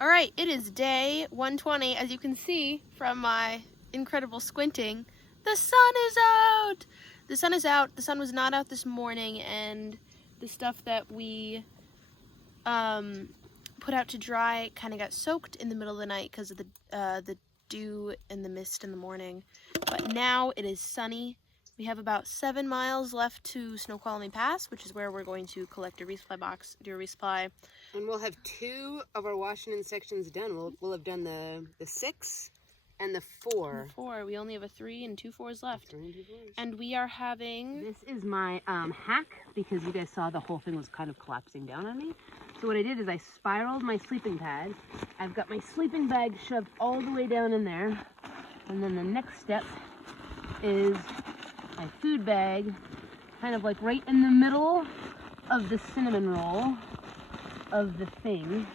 All right, it is day 120. As you can see from my incredible squinting, the sun is out. The sun is out. The sun was not out this morning, and the stuff that we put out to dry kind of got soaked in the middle of the night because of the dew and the mist in the morning. But now it is sunny. We have about 7 miles left to Snoqualmie Pass, which is where we're going to collect a resupply box, do a resupply. And we'll have 2 of our Washington sections done. We'll have done the 6 and the 4. The 4. We only have a 3 and 2 4s left. 3 and 2 4s. And we are having... This is my hack, because you guys saw the whole thing was kind of collapsing down on me. So what I did is I spiraled my sleeping pad. I've got my sleeping bag shoved all the way down in there. And then the next step is my food bag, kind of like right in the middle of the cinnamon roll of the thing.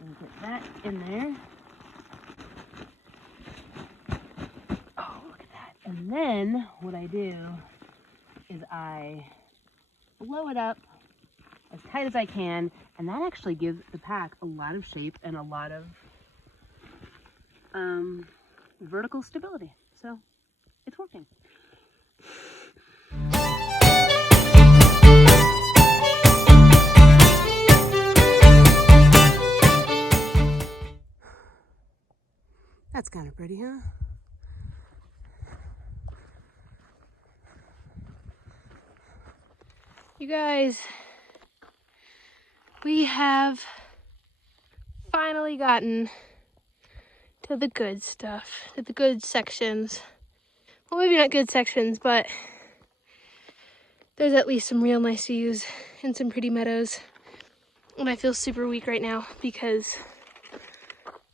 And get that in there. Oh, look at that. And then what I do is I blow it up as tight as I can, and that actually gives the pack a lot of shape and a lot of vertical stability. So it's working. That's kind of pretty, huh? You guys, we have finally gotten to the good stuff, to the good sections. Well, maybe not good sections, but there's at least some real nice views and some pretty meadows. And I feel super weak right now because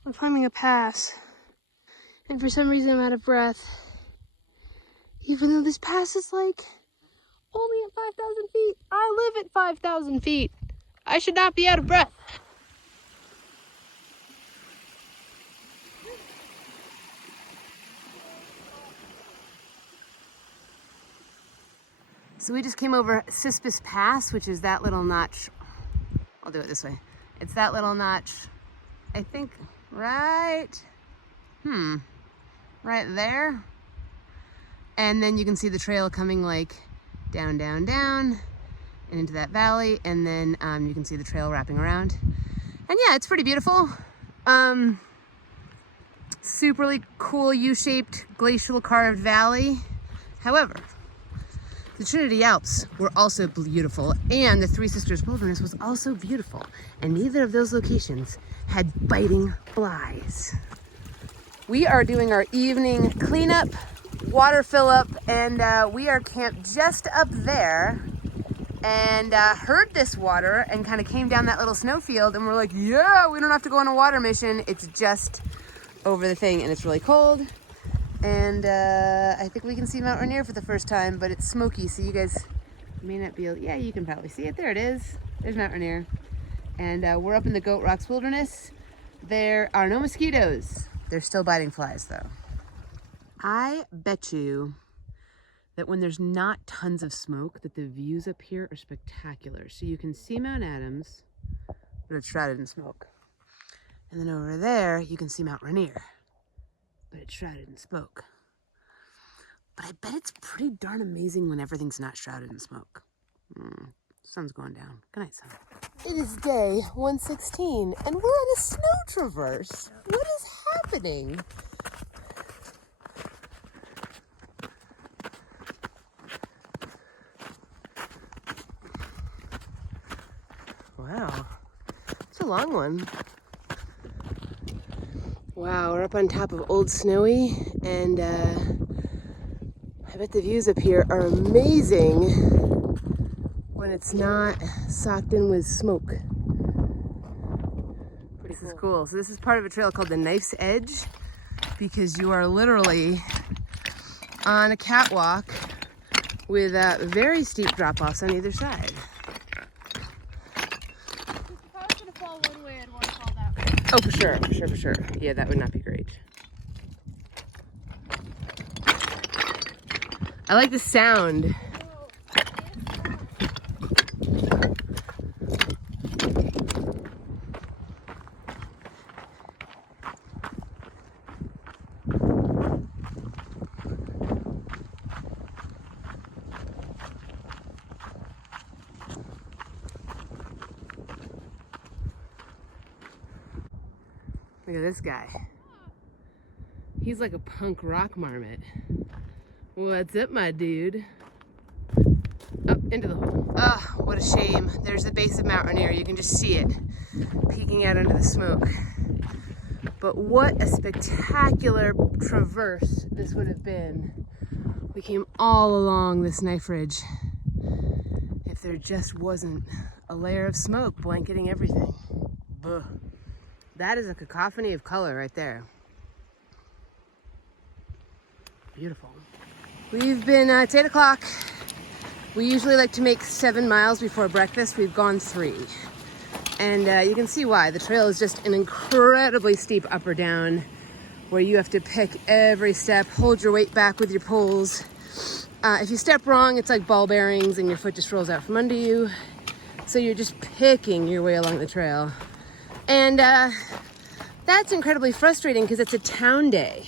I'm climbing a pass. And for some reason I'm out of breath. Even though this pass is like only at 5,000 feet. I live at 5,000 feet. I should not be out of breath. So we just came over Cispus Pass, which is that little notch. I'll do it this way. It's that little notch, I think, right there. And then you can see the trail coming like down, down, down, and into that valley. And then you can see the trail wrapping around. And yeah, it's pretty beautiful. Superly cool U-shaped glacial carved valley. However, the Trinity Alps were also beautiful, and the Three Sisters Wilderness was also beautiful, and neither of those locations had biting flies. We are doing our evening cleanup, water fill up, and we are camped just up there, and heard this water and kind of came down that little snowfield, and we're like, yeah, we don't have to go on a water mission. It's just over the thing, and it's really cold. And I think we can see Mount Rainier for the first time, but it's smoky, so you guys may not be able, yeah, you can probably see it. There it is. There's Mount Rainier. And we're up in the Goat Rocks Wilderness. There are no mosquitoes. They're still biting flies, though. I bet you that when there's not tons of smoke, that the views up here are spectacular. So you can see Mount Adams, but it's shrouded in smoke. And then over there, you can see Mount Rainier, but it's shrouded in smoke. But I bet it's pretty darn amazing when everything's not shrouded in smoke. Sun's going down. Good night, sun. It is day 116, and we're on a snow traverse. What is happening? Wow, it's a long one. Wow, we're up on top of Old Snowy, and I bet the views up here are amazing when it's not socked in with smoke. Pretty cool. This is cool. So this is part of a trail called the Knife's Edge, because you are literally on a catwalk with very steep drop-offs on either side. If I was gonna fall one way, I'd want to fall that way. Oh, for sure, for sure, for sure. Yeah, that would not be great. I like the sound. Look at this guy. He's like a punk rock marmot. What's up, my dude? Up into the hole. Oh, what a shame. There's the base of Mount Rainier. You can just see it peeking out into the smoke. But what a spectacular traverse this would have been. We came all along this knife ridge if there just wasn't a layer of smoke blanketing everything. Buh. That is a cacophony of color right there. Beautiful. We've been, it's 8 o'clock. We usually like to make 7 miles before breakfast. We've gone 3. And you can see why. The trail is just an incredibly steep up or down where you have to pick every step, hold your weight back with your poles. If you step wrong, it's like ball bearings and your foot just rolls out from under you. So you're just picking your way along the trail. And that's incredibly frustrating because it's a town day.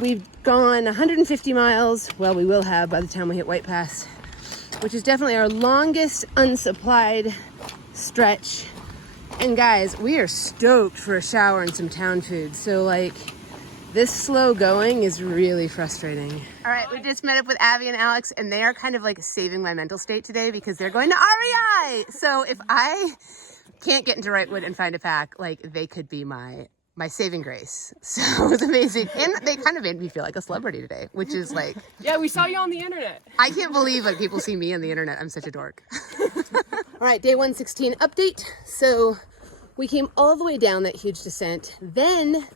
We've gone 150 miles, well, we will have by the time we hit White Pass, which is definitely our longest unsupplied stretch. And guys, we are stoked for a shower and some town food. So like, this slow going is really frustrating. All right, we just met up with Abby and Alex, and they are kind of like saving my mental state today because they're going to REI. So if I can't get into Wrightwood and find a pack, like they could be my saving grace. So it was amazing. And they kind of made me feel like a celebrity today, which is like... Yeah, we saw you on the internet. I can't believe like people see me on the internet. I'm such a dork. All right, day 116 update. So we came all the way down that huge descent. Then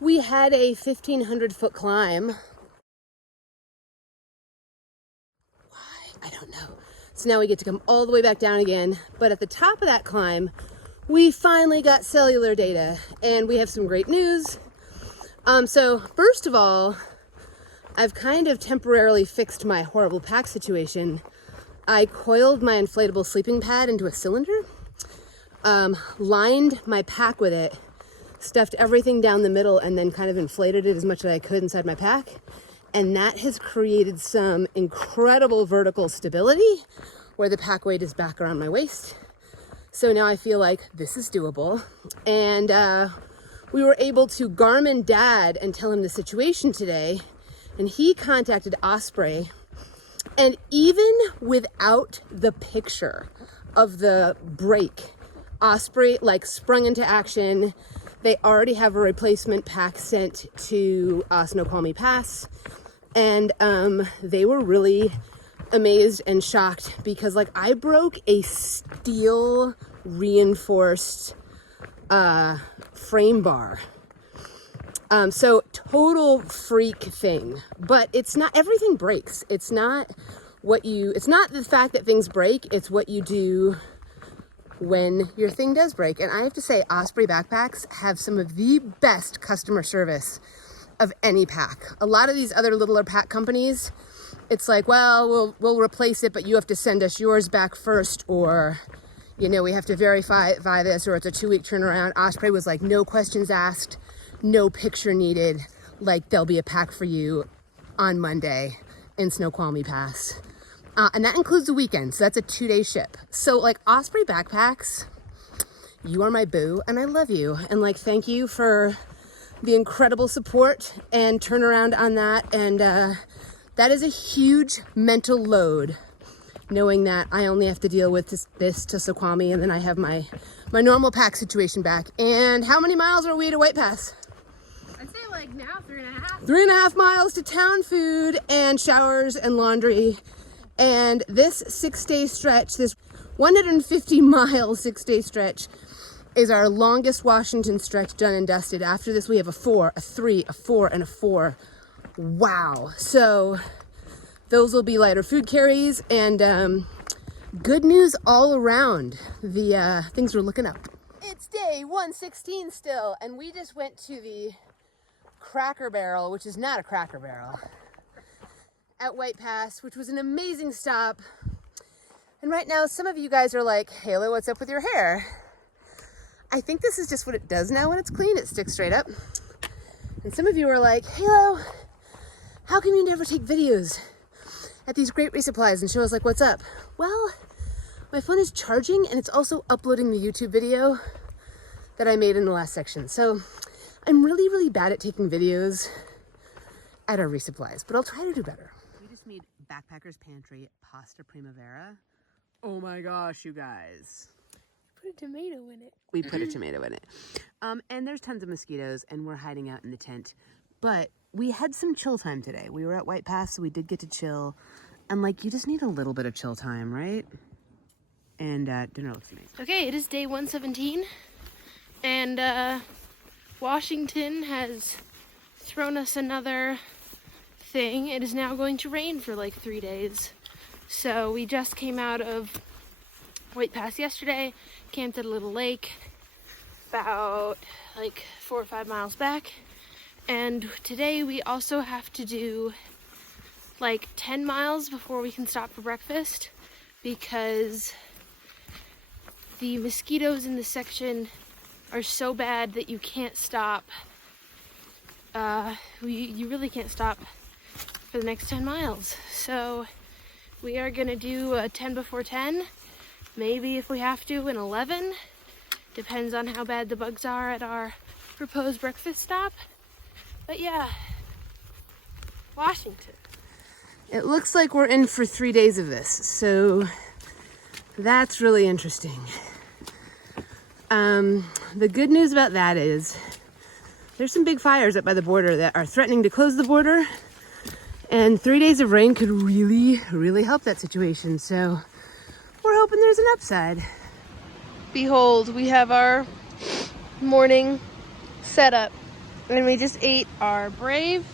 we had a 1,500 foot climb. Why? I don't know. So now we get to come all the way back down again. But at the top of that climb, we finally got cellular data, and we have some great news. So first of all, I've kind of temporarily fixed my horrible pack situation. I coiled my inflatable sleeping pad into a cylinder, lined my pack with it, stuffed everything down the middle, and then kind of inflated it as much as I could inside my pack. And that has created some incredible vertical stability where the pack weight is back around my waist. So now I feel like this is doable. And we were able to Garmin Dad and tell him the situation today. And he contacted Osprey. And even without the picture of the break, Osprey like sprung into action. They already have a replacement pack sent to Snoqualmie Pass. And they were really amazed and shocked because like I broke a steel reinforced frame bar. So total freak thing, but it's not, everything breaks. It's not the fact that things break, it's what you do when your thing does break. And I have to say, Osprey backpacks have some of the best customer service of any pack. A lot of these other littler pack companies, it's like, well, we'll replace it, but you have to send us yours back first, or, you know, we have to verify this, or it's a 2-week turnaround. Osprey was like, no questions asked, no picture needed. Like, there'll be a pack for you on Monday in Snoqualmie Pass. And that includes the weekend, so that's a 2-day ship. So like Osprey backpacks, you are my boo, and I love you. And like, thank you for the incredible support and turnaround on that. And that is a huge mental load, knowing that I only have to deal with this to Snoqualmie, and then I have my normal pack situation back. And how many miles are we to White Pass? I'd say like now 3.5. 3.5 miles to town food and showers and laundry. And this 6-day stretch, this 150-mile 6-day stretch, is our longest Washington stretch done and dusted. After this, we have a 4, a 3, a 4, and a 4. Wow. So those will be lighter food carries, and good news all around. The things are looking up. It's day 116 still, and we just went to the Cracker Barrel, which is not a Cracker Barrel, at White Pass, which was an amazing stop. And right now, some of you guys are like, Halo, what's up with your hair? I think this is just what it does now when it's clean. It sticks straight up. And some of you are like, Halo, how come you never take videos at these great resupplies and show us like what's up? Well, my phone is charging and it's also uploading the YouTube video. that I made in the last section. So I'm really, really bad at taking videos at our resupplies, but I'll try to do better. We just made Backpacker's Pantry pasta primavera. Oh my gosh, you guys. Put a tomato in it. We put a tomato in it. And there's tons of mosquitoes and we're hiding out in the tent. But we had some chill time today. We were at White Pass, so we did get to chill. And like, you just need a little bit of chill time, right? And dinner looks amazing. Okay, it is day 117. And Washington has thrown us another thing. It is now going to rain for like 3 days. So we just came out of White Pass yesterday, camped at a little lake about like 4 or 5 miles back. And today we also have to do like 10 miles before we can stop for breakfast because the mosquitoes in this section are so bad that you can't stop. You really can't stop for the next 10 miles. So we are gonna do a 10 before 10. Maybe if we have to, an 11. Depends on how bad the bugs are at our proposed breakfast stop. But yeah, Washington. It looks like we're in for 3 days of this, so that's really interesting. The good news about that is there's some big fires up by the border that are threatening to close the border, and 3 days of rain could really, really help that situation. So we're hoping there's an upside. Behold, we have our morning setup, and we just ate our Brave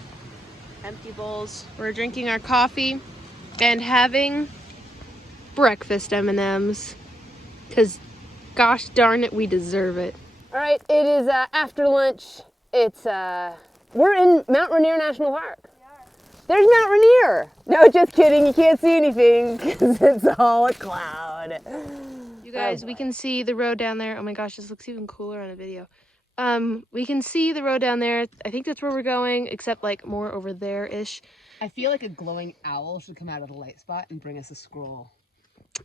empty bowls. We're drinking our coffee and having breakfast M&Ms because gosh darn it, we deserve it. All right, it is after lunch. It's we're in Mount Rainier National Park. There's Mount Rainier. No, just kidding. You can't see anything because it's all a cloud. You guys, we can see the road down there. Oh my gosh, this looks even cooler on a video. We can see the road down there. I think that's where we're going, except like more over there-ish. I feel like a glowing owl should come out of the light spot and bring us a scroll.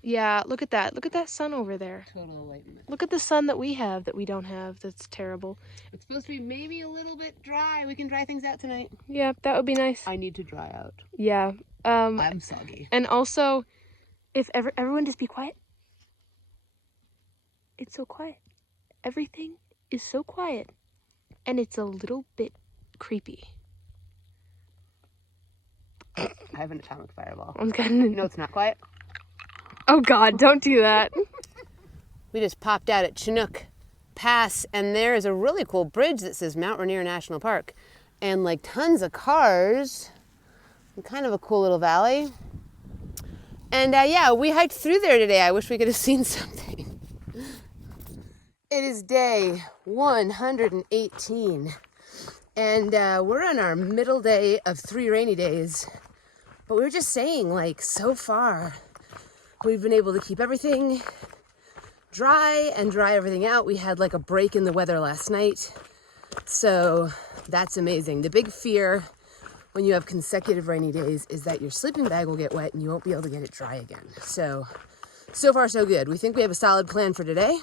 Yeah, look at that. Look at that sun over there. Total enlightenment. Look at the sun that we have that we don't have. That's terrible. It's supposed to be maybe a little bit dry. We can dry things out tonight. Yeah, that would be nice. I need to dry out. Yeah. I'm soggy. And also, if everyone just be quiet. It's so quiet. Everything is so quiet. And it's a little bit creepy. I have an atomic fireball. Okay. No, it's not quiet. Oh God, don't do that. We just popped out at Chinook Pass, and there is a really cool bridge that says Mount Rainier National Park. And like tons of cars. And kind of a cool little valley. And yeah, we hiked through there today. I wish we could have seen something. It is day 118. And we're on our middle day of 3 rainy days. But we were just saying, like, so far, we've been able to keep everything dry and dry everything out. We had like a break in the weather last night. So that's amazing. The big fear when you have consecutive rainy days is that your sleeping bag will get wet and you won't be able to get it dry again. So far so good. We think we have a solid plan for today.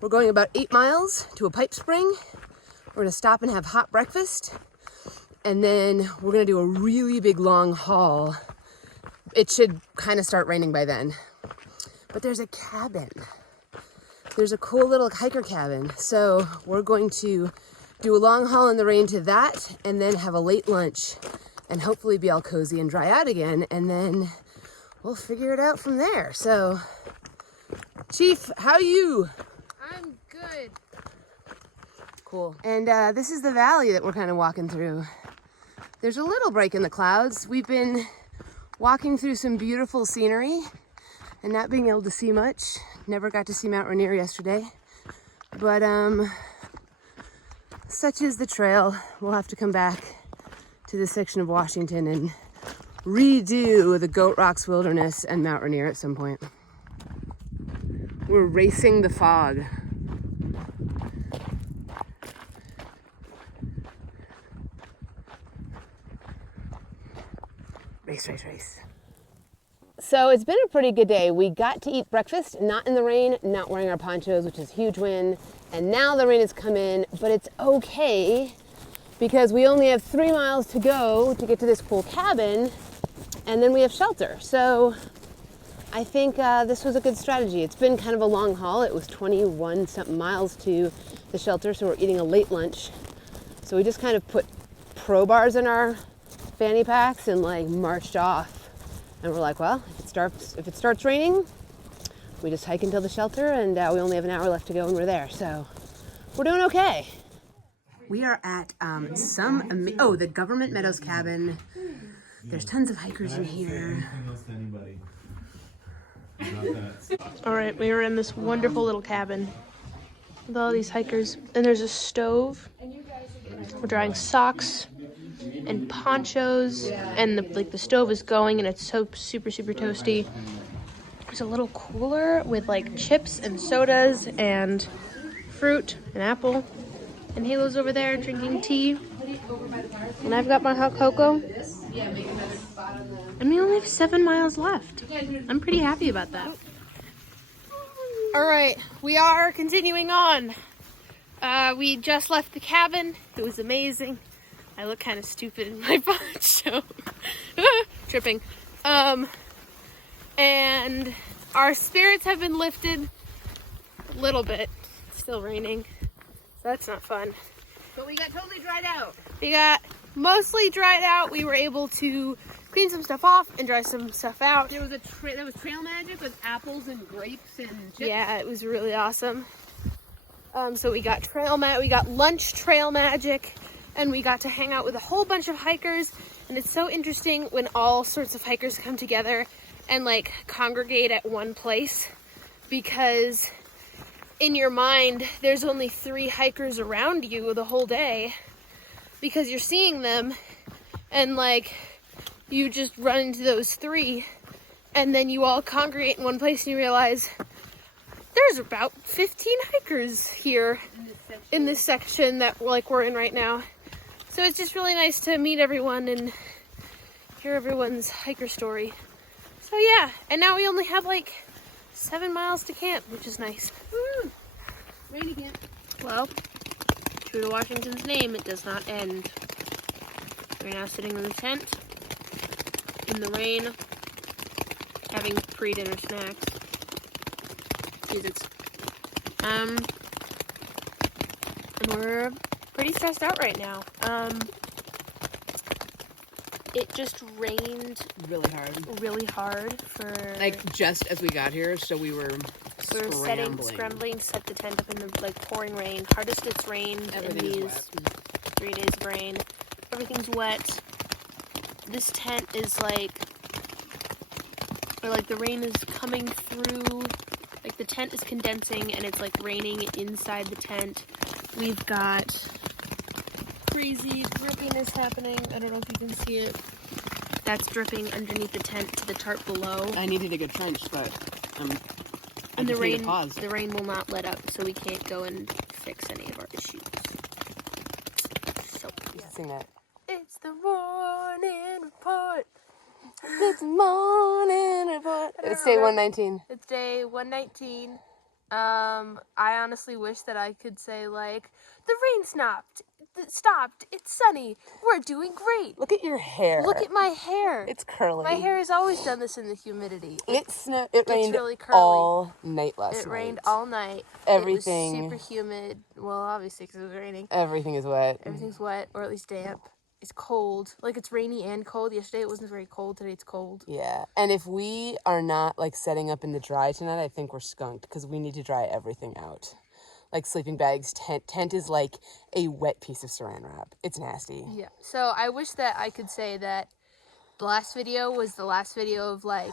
We're going about 8 miles to a pipe spring. We're gonna stop and have hot breakfast. And then we're gonna do a really big long haul. It should kind of start raining by then. But there's a cabin. There's a cool little hiker cabin. So we're going to do a long haul in the rain to that and then have a late lunch and hopefully be all cozy and dry out again. And then we'll figure it out from there. So, Chief, how are you? I'm good. Cool. And this is the valley that we're kind of walking through. There's a little break in the clouds. We've been walking through some beautiful scenery and not being able to see much. Never got to see Mount Rainier yesterday. But such is the trail. We'll have to come back to this section of Washington and redo the Goat Rocks Wilderness and Mount Rainier at some point. We're racing the fog. Race, race, race. So it's been a pretty good day. We got to eat breakfast, not in the rain, not wearing our ponchos, which is a huge win. And now the rain has come in, but it's okay because we only have 3 miles to go to get to this cool cabin, and then we have shelter. So I think this was a good strategy. It's been kind of a long haul. It was 21 something miles to the shelter, so we're eating a late lunch. So we just kind of put pro bars in our fanny packs and like marched off. And we're like, well, if it starts raining, we just hike until the shelter, and we only have an hour left to go and we're there. So we're doing okay. We are at the Government Meadows cabin. There's tons of hikers in here. All right, we were in this wonderful little cabin with all these hikers, and there's a stove. We're drying socks and ponchos, and the stove is going, and it's so super toasty. There's a little cooler with like chips and sodas and fruit and apple, and Halo's over there drinking tea, and I've got my hot cocoa. And we only have 7 miles left. I'm pretty happy about that. All right, we are continuing on. We just left the cabin. It was amazing. I look kind of stupid in my poncho. Tripping. And our spirits have been lifted a little bit. It's still raining. So that's not fun. But we got totally dried out. We got mostly dried out. We were able to clean some stuff off and dry some stuff out. There was that was trail magic with apples and grapes and chips. Yeah, it was really awesome. So we got we got lunch trail magic, and we got to hang out with a whole bunch of hikers. And it's so interesting when all sorts of hikers come together and like congregate at one place, because in your mind there's only 3 hikers around you the whole day, because you're seeing them and like you just run into those 3, and then you all congregate in one place and you realize there's about 15 hikers here in this section that we're in right now. So it's just really nice to meet everyone and hear everyone's hiker story. So yeah, and now we only have like 7 miles to camp, which is nice. Woo! Rainy camp. Well, true to Washington's name, it does not end. We're now sitting in the tent, in the rain, having pre-dinner snacks. Jesus. And we're pretty stressed out right now. It just rained really hard for like just as we got here, so we were scrambling, set the tent up in the like pouring rain. Hardest it's rained in these 3 days of rain. Everything's wet. This tent is like the rain is coming through, like the tent is condensing and it's like raining inside the tent. We've got crazy drippiness happening. I don't know if you can see it. That's dripping underneath the tent to the tarp below. I needed a good trench, but and the rain will not let up, so we can't go and fix any of our issues. So sing that. It's the morning report. It's morning report. It's day 119. It's day 119. I honestly wish that I could say like the rain stopped. It's sunny. We're doing great. Look at your hair. Look at my hair. It's curly. My hair has always done this in the humidity. It rained really curly. all night last night. It rained all night. Everything. It was super humid. Well, obviously because it was raining. Everything is wet. Everything's wet, or at least damp. It's cold. Like, it's rainy and cold. Yesterday it wasn't very cold. Today it's cold. Yeah. And if we are not, like, setting up in the dry tonight, I think we're skunked because we need to dry everything out. Like, sleeping bags, tent is like a wet piece of saran wrap. It's nasty. Yeah. So I wish that I could say that the last video was the last video of, like,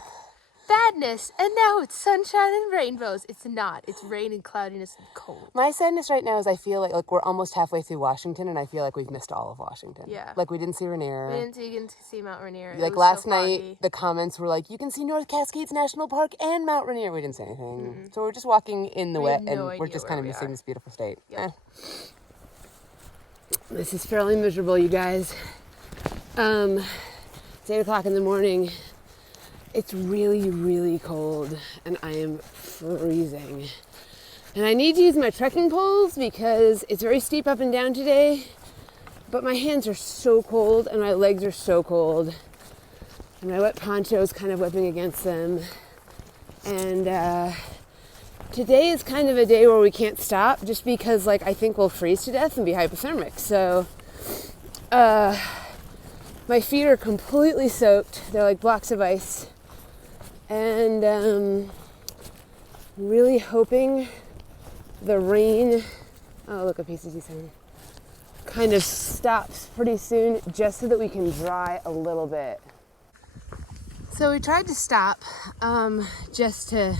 badness, and now it's sunshine and rainbows. It's not. It's rain and cloudiness and cold. My sadness right now is I feel like we're almost halfway through Washington, and I feel like we've missed all of Washington. Yeah. Like, we didn't see Rainier. We didn't see Mount Rainier. Like, last night, the comments were like, you can see North Cascades National Park and Mount Rainier. We didn't see anything. Mm-hmm. So we're just walking in the wet, and we're just kind of missing this beautiful state. Yep. This is fairly miserable, you guys. It's 8 o'clock in the morning. It's really, really cold, and I am freezing. And I need to use my trekking poles because it's very steep up and down today, but my hands are so cold and my legs are so cold. And my wet poncho is kind of whipping against them. And today is kind of a day where we can't stop just because like I think we'll freeze to death and be hypothermic. So my feet are completely soaked. They're like blocks of ice. And really hoping the rain, oh look, a PCT sign, kind of stops pretty soon just so that we can dry a little bit. So we tried to stop just to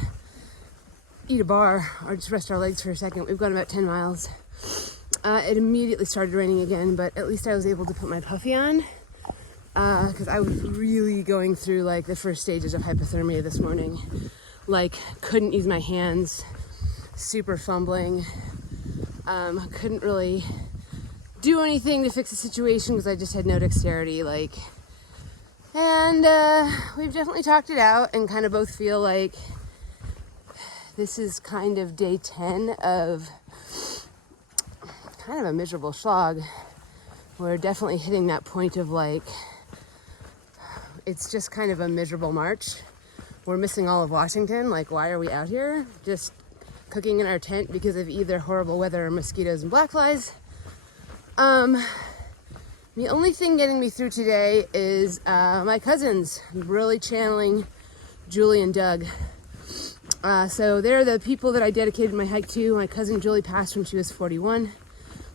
eat a bar or just rest our legs for a second. We've gone about 10 miles. It immediately started raining again, but at least I was able to put my puffy on because I was really going through like the first stages of hypothermia this morning. Like couldn't use my hands, super fumbling. Couldn't really do anything to fix the situation because I just had no dexterity. And we've definitely talked it out and kind of both feel like this is kind of day 10 of kind of a miserable slog. We're definitely hitting that point of like, it's just kind of a miserable March. We're missing all of Washington. Like, why are we out here? Just cooking in our tent because of either horrible weather or mosquitoes and black flies. The only thing getting me through today is my cousins really channeling Julie and Doug. So they're the people that I dedicated my hike to. My cousin Julie passed when she was 41.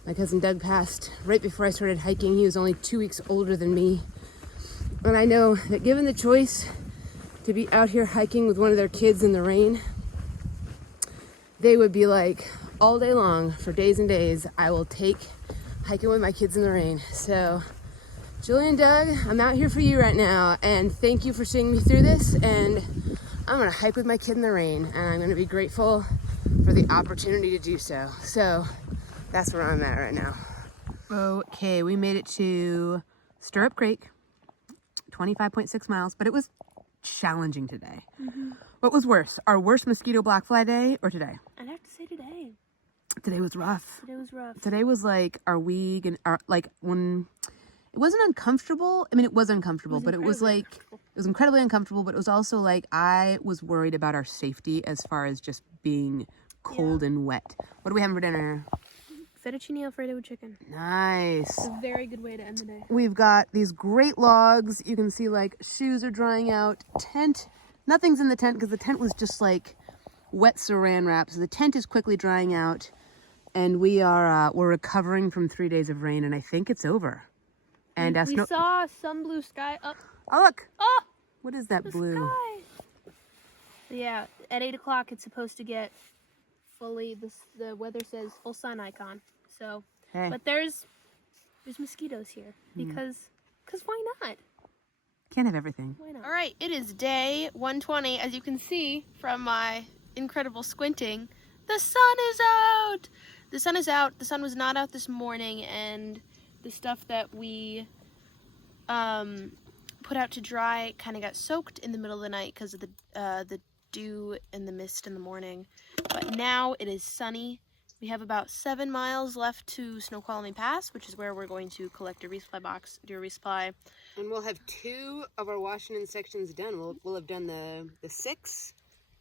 My cousin Doug passed right before I started hiking. He was only 2 weeks older than me. And I know that given the choice to be out here hiking with one of their kids in the rain, they would be like, all day long, for days and days, I will take hiking with my kids in the rain. So, Julie and Doug, I'm out here for you right now, and thank you for seeing me through this, and I'm gonna hike with my kid in the rain, and I'm gonna be grateful for the opportunity to do so. So, that's where I'm at right now. Okay, we made it to Stirrup Creek, 25.6 miles, but it was challenging today. Mm-hmm. What was worse, our worst mosquito black fly day or today? I'd have to say today. Today was rough. Today was rough. Today was like our week and our, like when it wasn't uncomfortable. I mean, it was uncomfortable, but it was like, it was incredibly uncomfortable, but it was also like, I was worried about our safety as far as just being cold and wet. What are we having for dinner? Fettuccine Alfredo with chicken. Nice. It's a very good way to end the day. We've got these great logs. You can see like shoes are drying out. Tent, nothing's in the tent because the tent was just like wet saran wrap. So the tent is quickly drying out, and we're recovering from 3 days of rain, and I think it's over. And we saw some blue sky up. Oh look! Oh, what is that blue? Sky. Yeah, at 8 o'clock it's supposed to get fully. The weather says full sun icon. So, hey. But there's mosquitoes here because why not? Can't have everything. Why not? All right, it is day 120. As you can see from my incredible squinting, the sun is out. The sun is out. The sun was not out this morning, and the stuff that we put out to dry kind of got soaked in the middle of the night because of the dew and the mist in the morning. But now it is sunny. We have about 7 miles left to Snoqualmie Pass, which is where we're going to collect a resupply box, do a resupply. And we'll have 2 of our Washington sections done. We'll have done the 6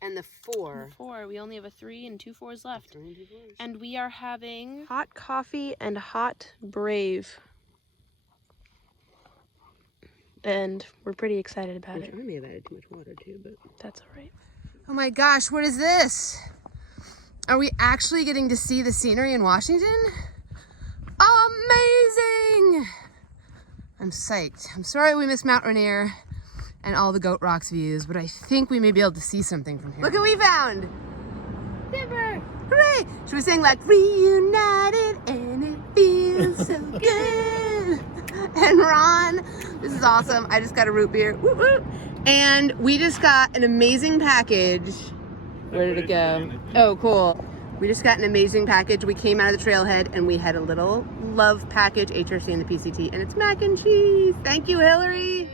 and the 4. The 4. We only have a 3 and 2 4s left. 3 and 2 4s. And we are having hot coffee and hot Brave. And we're pretty excited about it. I may have added too much water too, but that's all right. Oh my gosh, what is this? Are we actually getting to see the scenery in Washington? Amazing! I'm psyched. I'm sorry we missed Mount Rainier and all the Goat Rocks views, but I think we may be able to see something from here. Look what we found! Timber! Hooray! Should we sing like, reunited and it feels so good? And Ron, this is awesome. I just got a root beer. Woo woo! And we just got an amazing package. Where did it go? Oh, cool. We just got an amazing package. We came out of the trailhead and we had a little love package, HRC and the PCT, and it's mac and cheese. Thank you, Hillary.